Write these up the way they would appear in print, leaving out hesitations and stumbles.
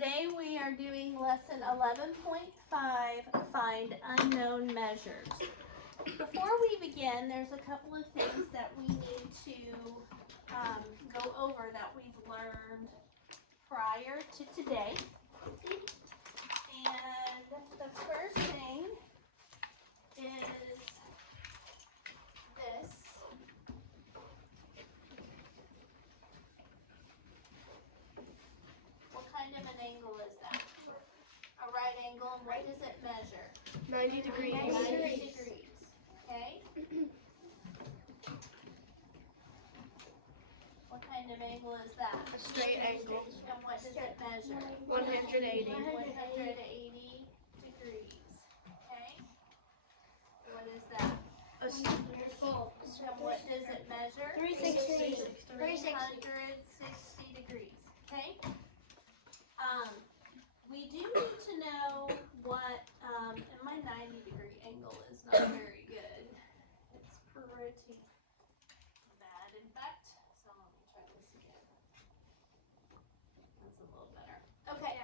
Today we are doing lesson 11.5, Find Unknown Measures. Before we begin, there's a couple of things that we need to go over that we've learned prior to today. And the first thing is this. What kind of an angle is that? A right angle, and what does it measure? 90 degrees. 90 degrees. Okay? What kind of angle is that? A straight angle. And what does it measure? 180. 180 degrees. Okay? What is that? A circle. And what does it measure? 360. 360 degrees. Okay? We do need to know what, and my 90-degree angle is not very good. It's pretty bad, in fact. So let me try this again. That's a little better. Okay.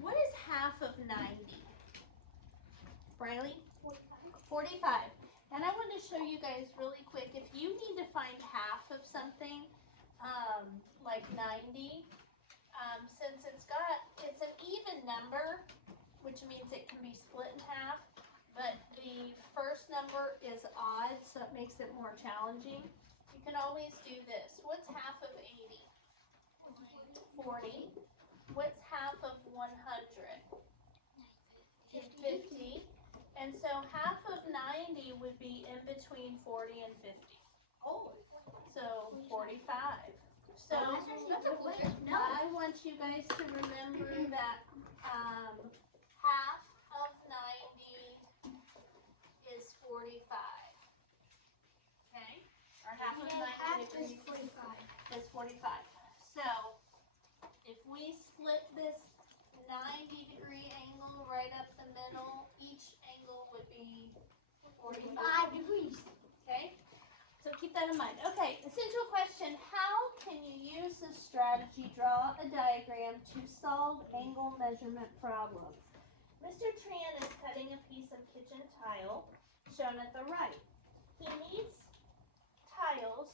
What is half of 90? Briley? 45. And I want to show you guys really quick, if you need to find half of something, like 90, since it's an even number, which means it can be split in half, but the first number is odd, so it makes it more challenging. You can always do this. What's half of 80? 40. What's half of 100? 50. And so half of 90 would be in between 40 and 50. Oh, so 45. So I want you guys to remember that half of 90 is 45. Okay? Or half of 90 is 45. So if we split this 90-degree angle right up the middle, each angle would be 45 degrees. Okay? So keep that in mind. Okay, essential question. How can you use this strategy, draw a diagram to solve angle measurement problems? Mr. Tran is cutting a piece of kitchen tile shown at the right. He needs tiles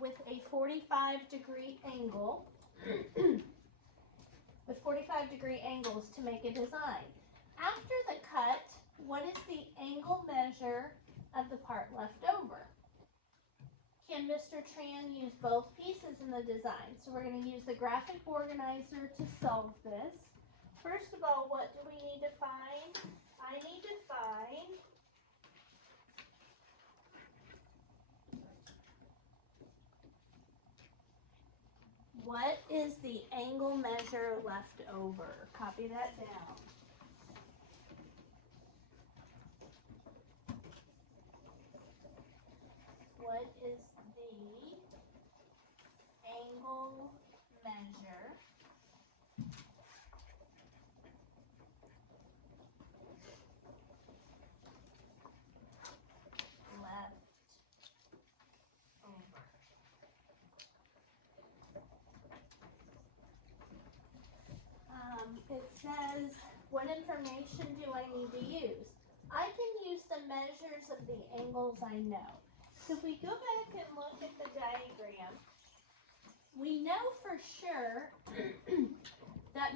with a 45-degree angle, with 45-degree angles to make a design. After the cut, what is the angle measure of the part left over? Can Mr. Tran use both pieces in the design? So we're going to use the graphic organizer to solve this. First of all, what do we need to find? I need to find what is the angle measure left over. Copy that down. What is the angle measure left over? It says, what information do I need to use? I can use the measures of the angles I know. So if we go back and look at the diagram, we know for sure that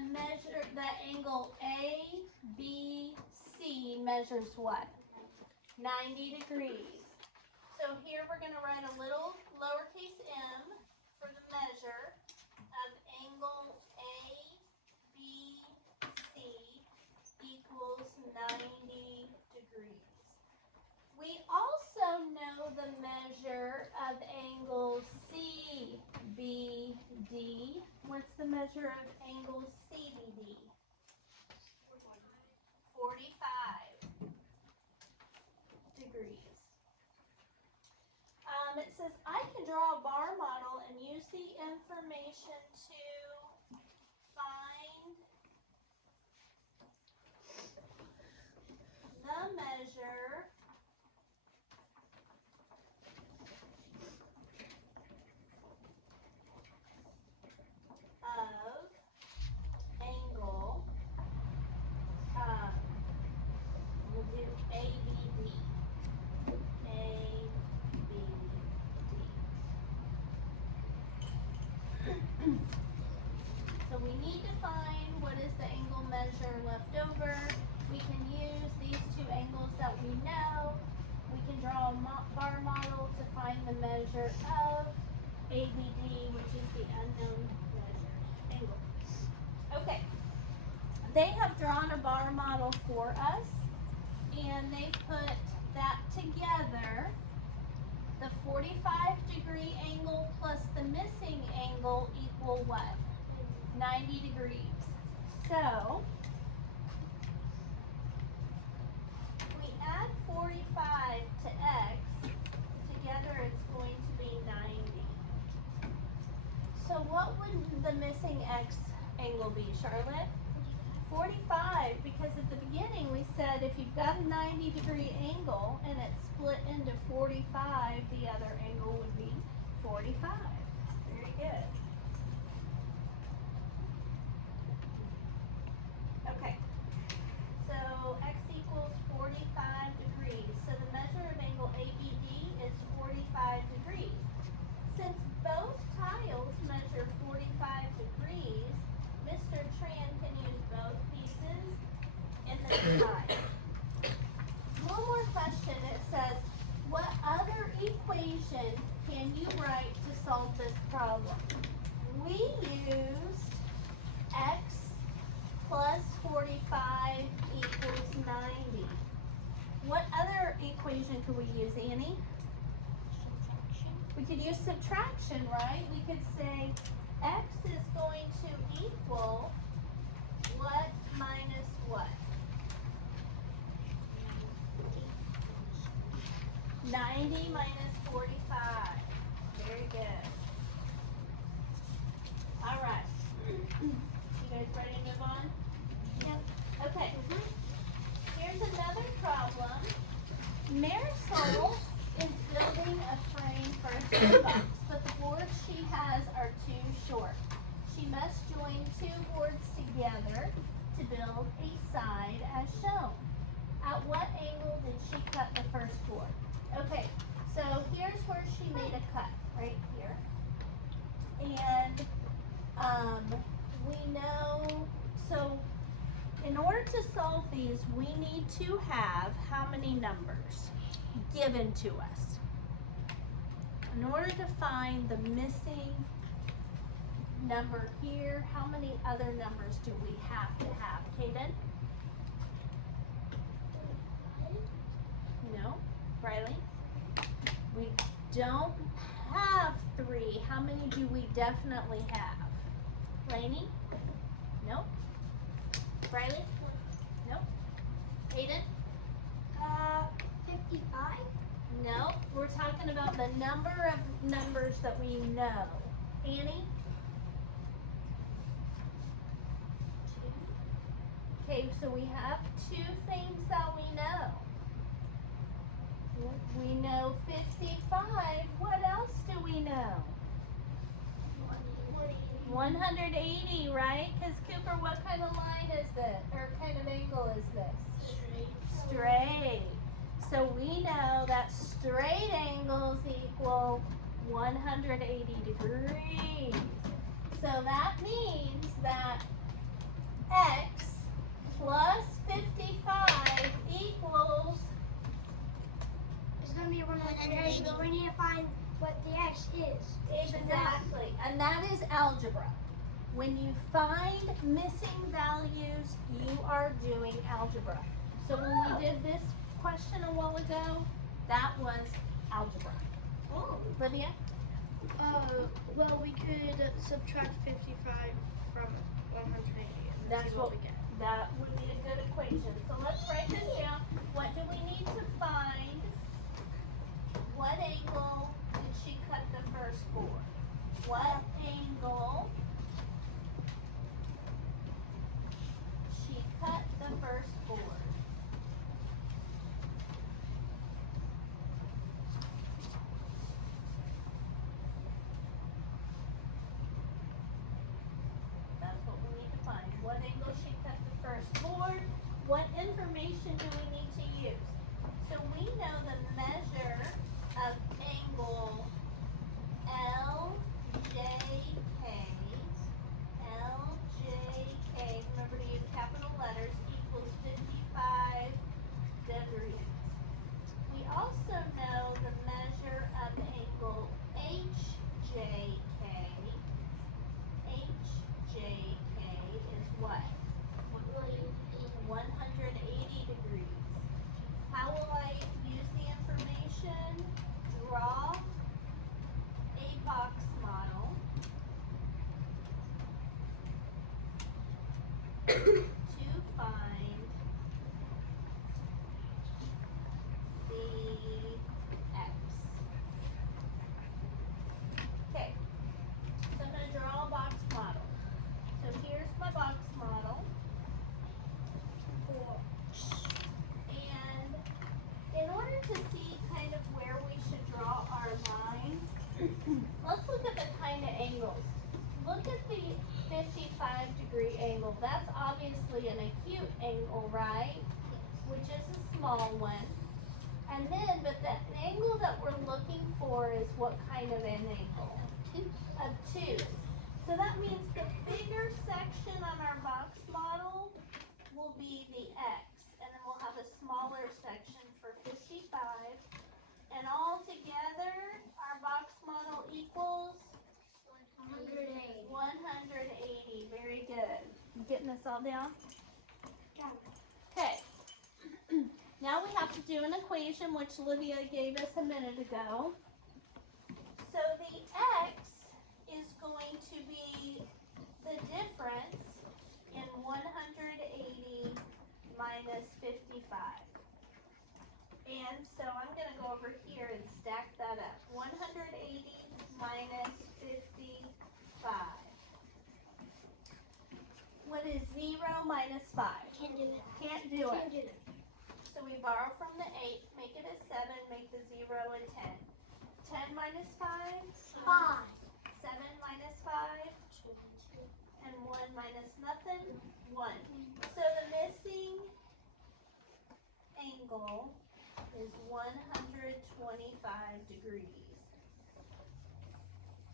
angle ABC measures what? 90 degrees. So here we're going to write a little lowercase m for the measure of angle ABC equals 90 degrees. We also know the measure of angle CBD. What's the measure of angle CBD? 45 degrees. It says I can draw a bar model and use the information to find the measure of So we need to find what is the angle measure left over. We can use these two angles that we know. We can draw a bar model to find the measure of ABD, which is the unknown measure angle. Okay. They have drawn a bar model for us, and they put that together. The 45-degree angle plus the missing angle equal what? 90 degrees. So, if we add 45 to x, together it's going to be 90. So what would the missing x angle be, Charlotte? 45, because at the beginning we said if you've got a 90-degree angle and it's split into 45, the other angle would be 45. Very good. Okay, so x equals 45 degrees. So the measure of angle ABD is 45 degrees. Since both tiles measure 45 degrees, Mr. Tran can use both pieces in the design. One more question. It says, what other equation can you write to solve this problem? We used x plus 45 equals 90. What other equation could we use, Annie? Subtraction. We could use subtraction, right? We could say x is going to equal what minus what? 90 minus 45. Very good. All right. You guys ready to move on? Yep. Okay. Here's another problem. Marisol is building a frame for a soapbox, but the boards she has are too short. She must join two boards together to build a side as shown. At what angle did she cut the first board? Okay, so here's where she made a cut, right here. And we know, so in order to solve these, we need to have how many numbers given to us? In order to find the missing number here, how many other numbers do we have to have? Kaden? No? Riley? We don't have 3. How many do we definitely have? Lainey? Nope. Riley? Nope. Aiden? 55. No. We're talking about the number of numbers that we know. Annie? 2. Okay, so we have 2 things that we know. We know 55. What else do we know? 180, right? Because Cooper, what kind of line is this? Or kind of angle is this? Straight. So we know that straight angles equal 180 degrees. So that means that x plus 55 equals, It's going to be 180, but we need to find what the x is. exactly, and that is algebra. When you find missing values, you are doing algebra. So when we did this question a while ago, that was algebra. Oh. Olivia? Well, we could subtract 55 from 180. And That's see what we get. That would be a good equation. So let's write this down. What do we need to find? What angle did she cut the first board? What angle she cut the first board? That's what we need to find. What angle she cut the first board? What information do we need to use? So we know the measure of angle LJK to find the x. Okay, so I'm going to draw a box model. So here's my box model. And in order to see kind of where we should draw our line, let's look at the kind of angles. Look at the 55-degree angle. That's obviously an acute angle, right? Which is a small one. And then, but the angle that we're looking for is what kind of an angle? Obtuse. So that means the bigger section on our box model will be the x. And then we'll have a smaller section for 55. And all together, our box model equals 180. 180. Very good. You getting this all down? Yeah. Okay. Now we have to do an equation which Livia gave us a minute ago. So the x is going to be the difference in 180 minus 55. And so I'm going to go over here and stack that up. 180 minus 55. What is 0 minus 5? Can't do that. Can't do Can't it. do that. So we borrow from the 8, make it a 7, make the 0 a 10. 10 minus 5? 5. 7 minus 5? And 1 minus nothing? 1. So the missing angle is 125 degrees.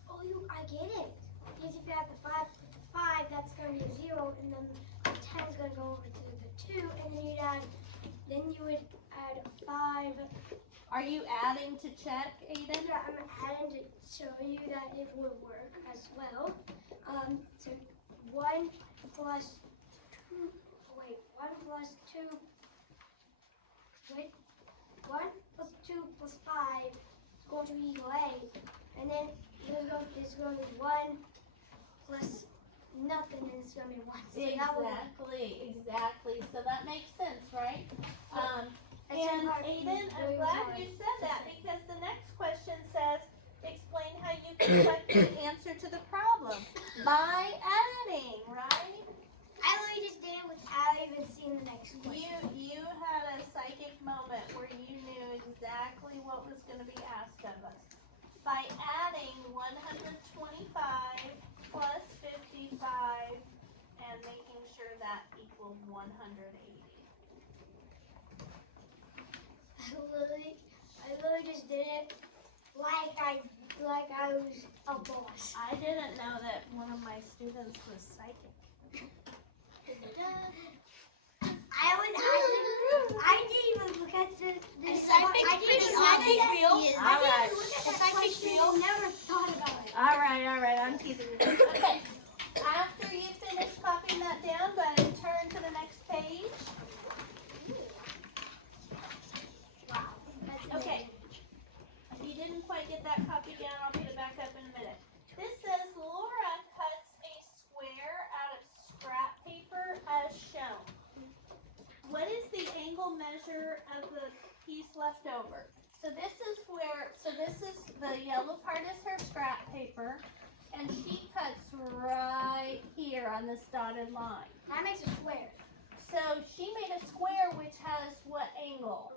Oh, I get it. Because if you have the 5, that's going to be a 0, and then the 10 is going to go over to the 2, and then you would add 5. Are you adding to check, Aiden? Yeah, I'm adding to show you that it would work as well. So 1 plus 2, wait, 1 plus 2, wait, 1 plus 2 plus 5 is going to be equal 8. And then there's going to be 1 plus nothing, and it's going to be 1. So that will Exactly. So that makes sense, right? And hard. Aiden, I'm glad you said that because the next question says, explain how you can check the answer to the problem by adding, right? I literally just did it without even seeing the next question. You had a psychic moment where you knew exactly what was going to be asked of us. By adding 125 plus 55 and making sure that equals 180. I literally just did it like I was a boss. I didn't know that one of my students was psychic. I didn't even look at the All never thought about it. right, I'm teasing you. Okay, after you finish copying that down, go ahead and turn to the next page. Wow. Okay. If you didn't quite get that copy down, I'll put it back up in a minute. This says Laura cuts a square out of scrap paper as shown. What is the angle measure of the piece left over? So this is the yellow part is her scrap paper, and she cuts right here on this dotted line. That makes a square. So she made a square which has what angle?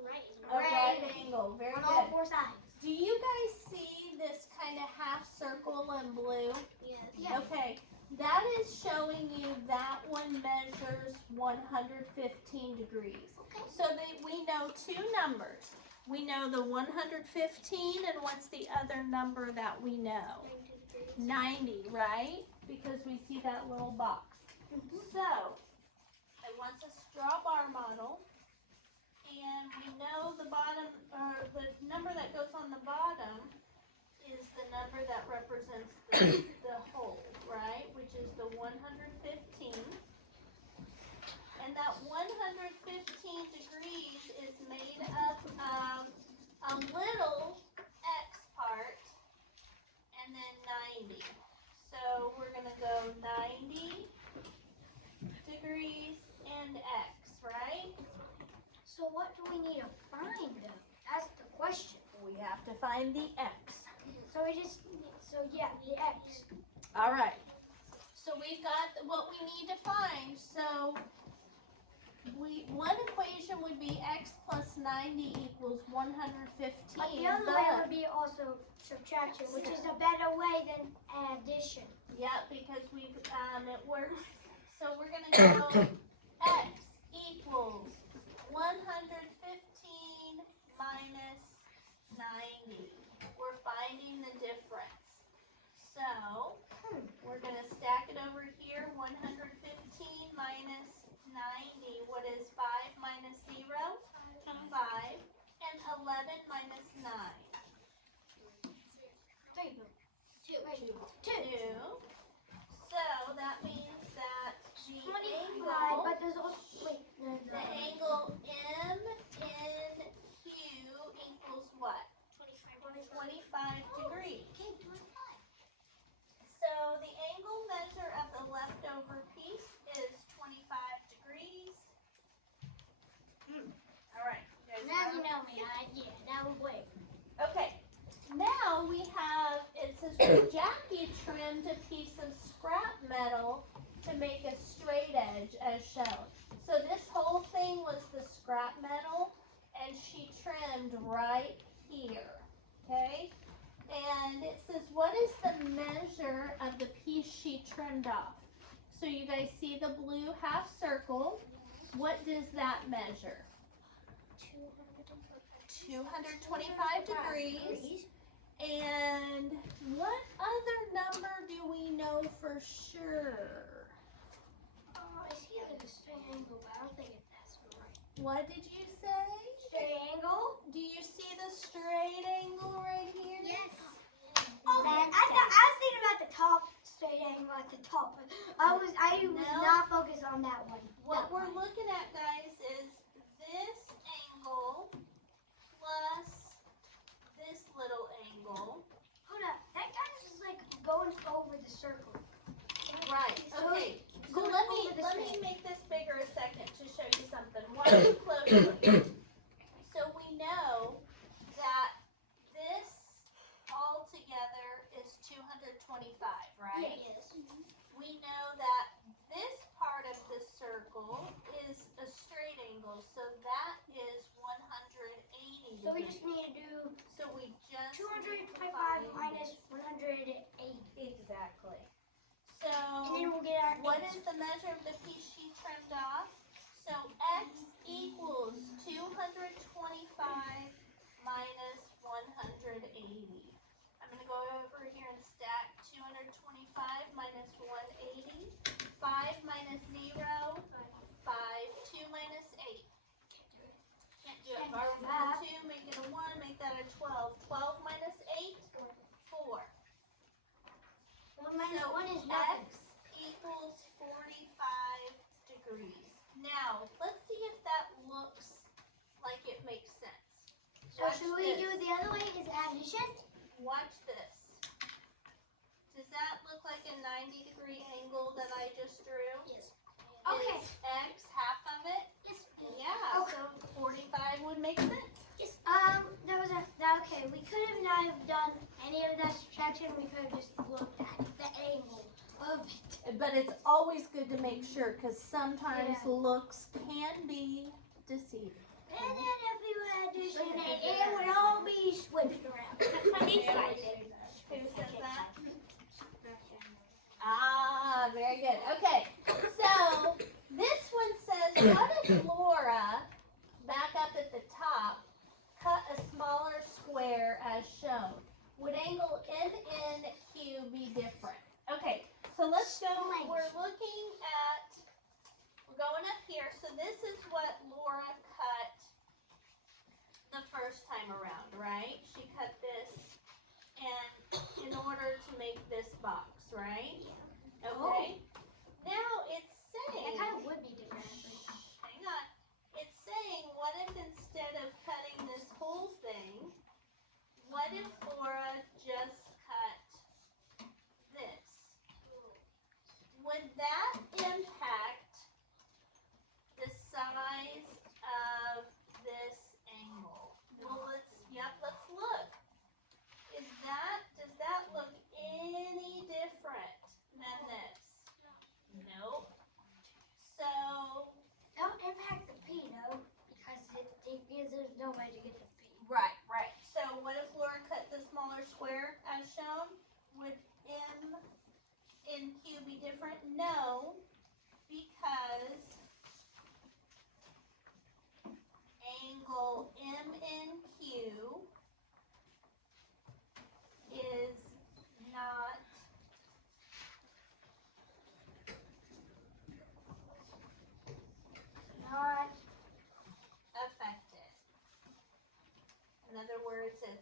A Right. right angle. Very On all good. 4 sides. Do you guys see this kind of half circle in blue? Yes. Yeah. Okay, that is showing you that one measures 115 degrees. Okay. So we know two numbers. We know the 115, and what's the other number that we know? 90, right? Because we see that little box. So, it wants us to draw a bar model. And we know the bottom, or the number that goes on the bottom is the number that represents the hole, right? Which is the 115. And that 115 degrees is made up of a little x part and then 90. So we're going to go 90 degrees do we need to find though? That's the question. We have to find the x. So the x. All right. So we've got what we need to find. So one equation would be x plus 90 equals 115. But the other way would be also subtraction, which is a better way than addition. Yeah, because it works. So we're gonna go x equals 115 minus 90. We're finding the difference. So we're gonna stack it over here. 115 minus 90. What is 5 minus 0? 5. And 11 minus 9. 2. So that means that the 25, angle, but there's also, the angle MNQ equals what? 25 degrees. So the angle measure of the leftover piece is 25 degrees. All right. Now you know me, now we're waiting. Okay. Now we have, it says Jackie trimmed a piece of scrap metal to make a straight edge as shown. So this whole thing was the scrap metal and she trimmed right here. Okay? And it says, what is the measure of the piece she trimmed off? So you guys see the blue half circle. What does that measure? 225 degrees. And what other number do we know for sure? I see like a straight angle, but I don't think that's right. What did you say? Straight angle? Do you see the straight angle right here? Yes. And I was thinking about the top straight angle at the top. I was not focused on that one. What we're looking at, guys, is this angle plus this little angle. Hold up, that guy's just like going over the circle. Right. So Okay. So going let over the me circle. make this bigger a second to show you something. Watch it closely. So we know that this all together is 225, right? Yes. We know that this part of the circle is a straight angle, so that is 180 So we degrees. just need to do So we just 225 need to find- minus 180. Exactly. And then So we'll get our what x. is the measure of the piece she trimmed off? So x equals 225 minus 180. I'm going to go over here and stack 225 minus 180. 5 minus 0, 5. 2 minus 8. Can't do it. Can't Borrow do from that. a 2, make it a 1, make that a 12. 12 minus 8, 4. 1 minus So 1 is nothing. x equals 45 degrees. Now, let's see if that looks like it makes sense. So Watch should we this. do the other way is addition? Watch this. Does that look like a 90-degree angle that I just drew? Yes. Okay. Is x half of it? Yes. Yeah, Okay. so 45 would make sense. Yes. Okay, we could have not have done any of that subtraction. We could have just looked at the angle of it. But it's always good to make sure because sometimes Yeah. looks can be deceiving. And then if we were addition, it would all be switched around. Who says that? Ah, very good. Okay, so this one says, what if Laura, back up at the top, cut a smaller square as shown? Would angle MNQ be different? Okay, so let's go, we're going up here. So this is what Laura cut the first time around, right? She cut this and in order to make this box, right? Okay. Now it's That saying, kind of would be different. hang on. It's saying, what if instead of cutting this whole thing, what if Laura just cut this? Would that impact the size of this and Q be different? No, because angle MNQ is not affected. In other words, it's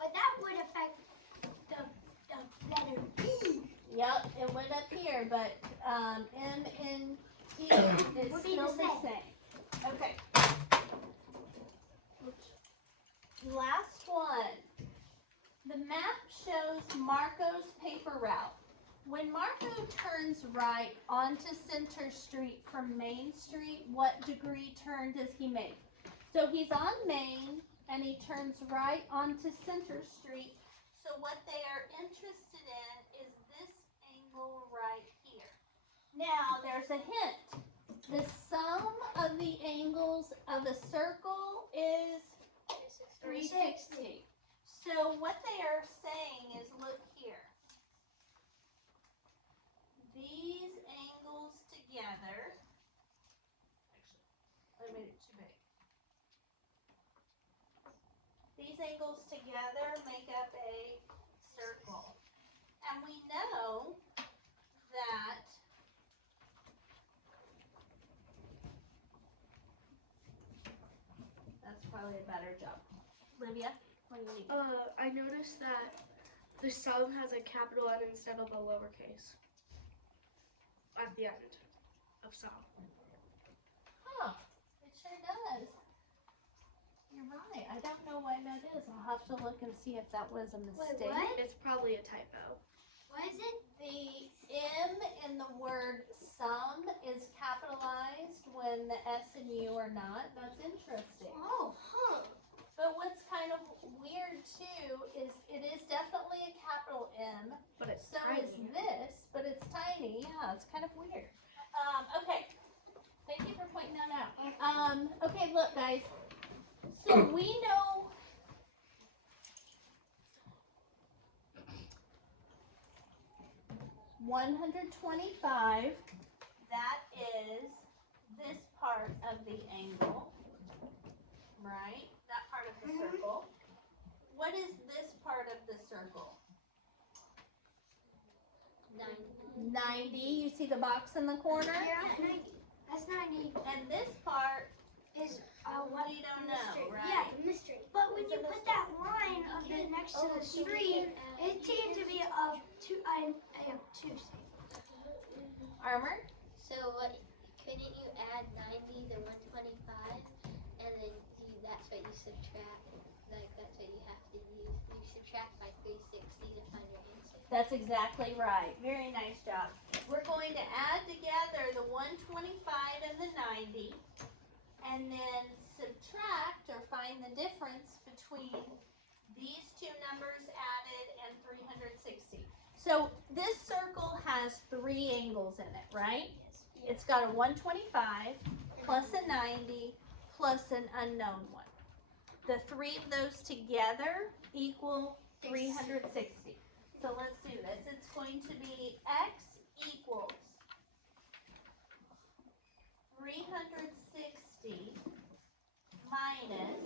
But that would affect the letter B. Yep, it went up here, but M and Q is Would be still the the same. Okay. Last one. The map shows Marco's paper route. When Marco turns right onto Center Street from Main Street, what degree turn does he make? So he's on Main and he turns right onto Center Street. So what they are interested in is this angle right here. Now there's a hint. The sum of the angles of a circle is 360. So what they are saying is, look here. These angles together, actually, I made it too big. These angles together make up a circle. And we know that that's probably a better job. Olivia, what do you need? I noticed that the sum has a capital N instead of a lowercase at the end of sum. Huh, it sure does. You're right. I don't know why that is. I'll have to look and see if that was a mistake. what? It's probably a typo. What is it? The M in the word sum is capitalized when the S and U are not. That's interesting. Oh, huh. But what's kind of weird too is it is definitely a capital M. But it's So tiny. is this, but it's tiny. Yeah, it's kind of weird. Okay. Thank you for pointing that out. Okay, look, guys. So we know $125. That is this part of the angle, right? That part of the circle. What is this part of the circle? 90. You see the box in the corner? Yeah, 90. That's 90. And this part Is we don't know, right? Yeah, the mystery. But when you put that line of it next to the street, it seems to be a two. Armor? So what? Couldn't you add 90 to 125, and then that's what you subtract? Like that's what you have to use. You subtract by 360 to find your answer. That's exactly right. Very nice job. We're going to add together the 125 and the 90, and then subtract or find the difference between these two numbers added and 360. So this circle has three angles in it, right? It's got a 125 plus a 90 plus an unknown one. The three of those together equal 360. So let's do this. It's going to be x equals 360 minus,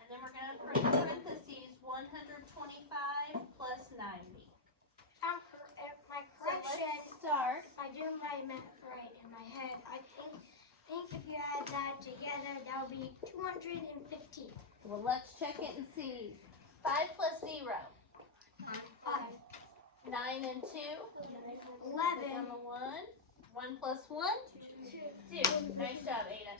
and then we're going to put in parentheses 125 plus 90. My So correction. let's start. If I do my math right in my head, I think if you add that together, that would be 215. Well, let's check it and see. 5 plus 0. 5. 9 and 2. 11. 1 plus 1. 2. Nice job, Ada.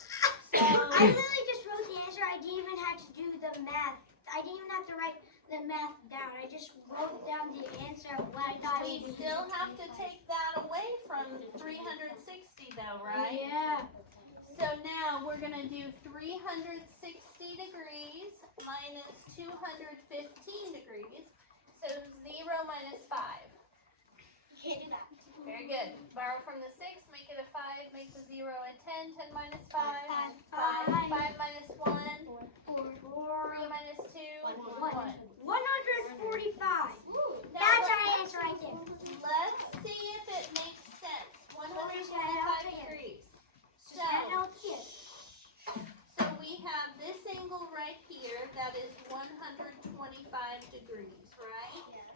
I literally just wrote the answer. I didn't even have to do the math. I didn't even have to write the math down. I just wrote down the answer of what I thought We it would be. still have to take that away from 360 though, right? Yeah. So now we're going to do 360 degrees minus 215 degrees. So 0 minus 5. You can't do that. Very good. Borrow from the 6, make it a 5, make the 0 a 10. 10 minus 5. 5 5. minus 1. 4. 3 minus 2. 1. 145. Now, That's our answer right there. let's see if it makes sense. 125 degrees. So, so we have this angle right here that is 125 degrees, right? Yes.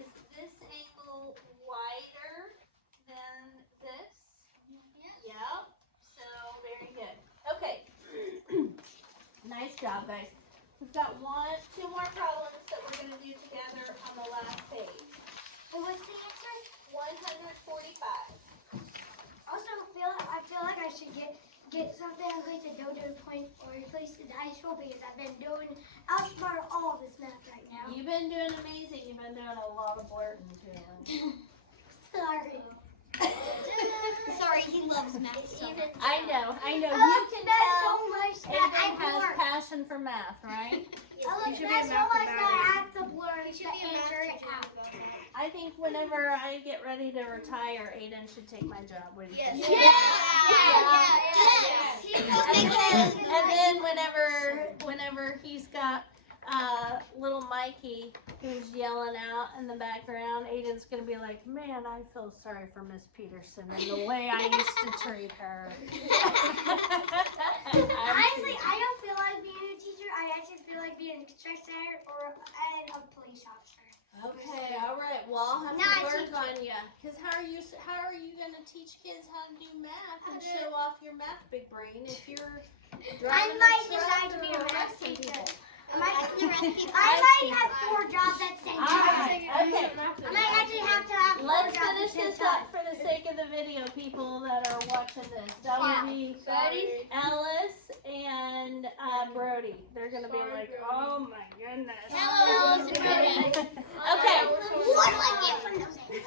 Is this angle wider than this? Yes. Yep. So, very good. Okay. Nice job, guys. We've got two more problems that we're going to do together on the last page. And what's the answer? 145. Also, I feel like I should get something and replace the dodo point or replace the dice roll because I've been outsmart all this math right now. You've been doing amazing. You've been doing a lot of blurting too. Sorry. Sorry, he loves math so much. I know. I You love can math tell so much that I Aiden has blur. passion for math, right? I love You should be math a so much that I mathematician. have to blur You the should be a math answer teacher. out. I think whenever I get ready to retire, Aiden should take my job. What do you think? And then whenever he's got little Mikey who's yelling out in the background, Aiden's gonna be like, "Man, I feel sorry for Miss Peterson and the way I used to treat her." Honestly, I don't feel like being a teacher. I actually feel like being a construction center or a police officer. Okay, all right. Well, I'll have Not to work teaching. on you. Cause how are you gonna teach kids how to do math and show off your math big brain if you're driving might a truck decide to or be a math arresting teacher. people? I might I have 4 jobs at the same All time. right. Okay. I might actually have to have 4 Let's jobs finish at the same this time. up for the sake of the video people that are watching this. That would be Ready? Ellis and Brody. They're gonna be like, "Oh my goodness." Hello, Ellis and Brody. Okay. What do I get from those eggs?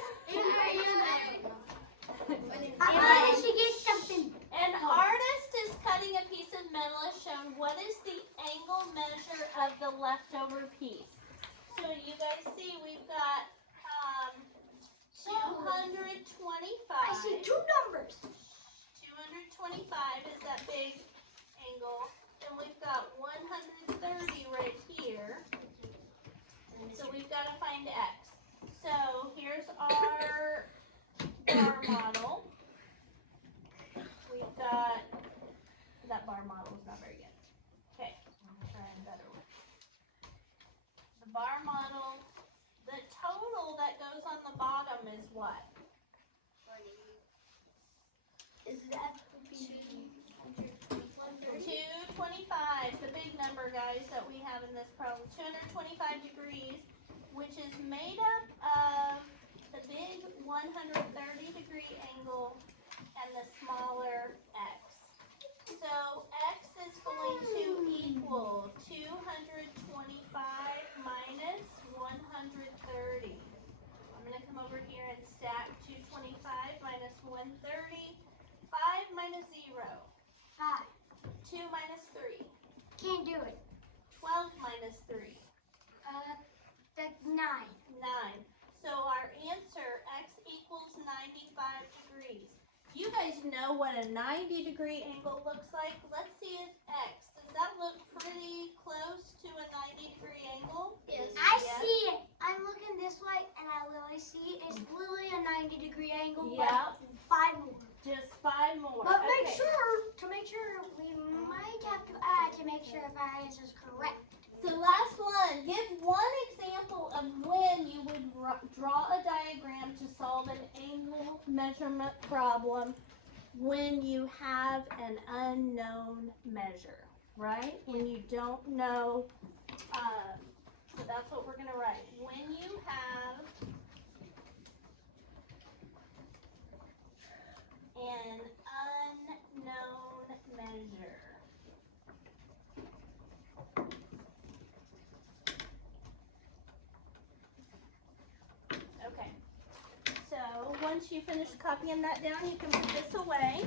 I should get something. An artist is cutting a piece of metal as shown. What is the angle measure of the leftover piece? So you guys see we've got 225. I see 2 numbers. 225 is that big angle. And we've got 130 right here. So we've got to find X. So here's our bar model. We've got, that bar model is not very good. Okay, I'm trying better one. The bar model, the total that goes on the bottom is what? Is that 225, the big number, guys, that we have in this problem. 225 degrees, which is made up of the big 130 degree angle and the smaller x. So x is going to equal 225 minus 130. I'm going to come over here and stack 225 minus 130. 5 minus 0. 5? 2 minus 3. Can't do it. 12 minus 3. That's 9. 9. So our answer, x equals 95 degrees. You guys know what a 90 degree angle looks like. Let's see if x, does that look pretty close to a 90 degree angle? Yes. I Yes. see it. I'm looking this way and I literally see it's literally a 90 degree angle. Yeah. But 5 more. Just 5 more. But Okay. to make sure, we might have to add to make sure if our answer is correct. So last one, give one example of when you would draw a diagram to solve an angle measurement problem when you have an unknown measure, right? When you don't know, so that's what we're gonna write. When you have an unknown measure. Okay, so once you finish copying that down, you can put this away.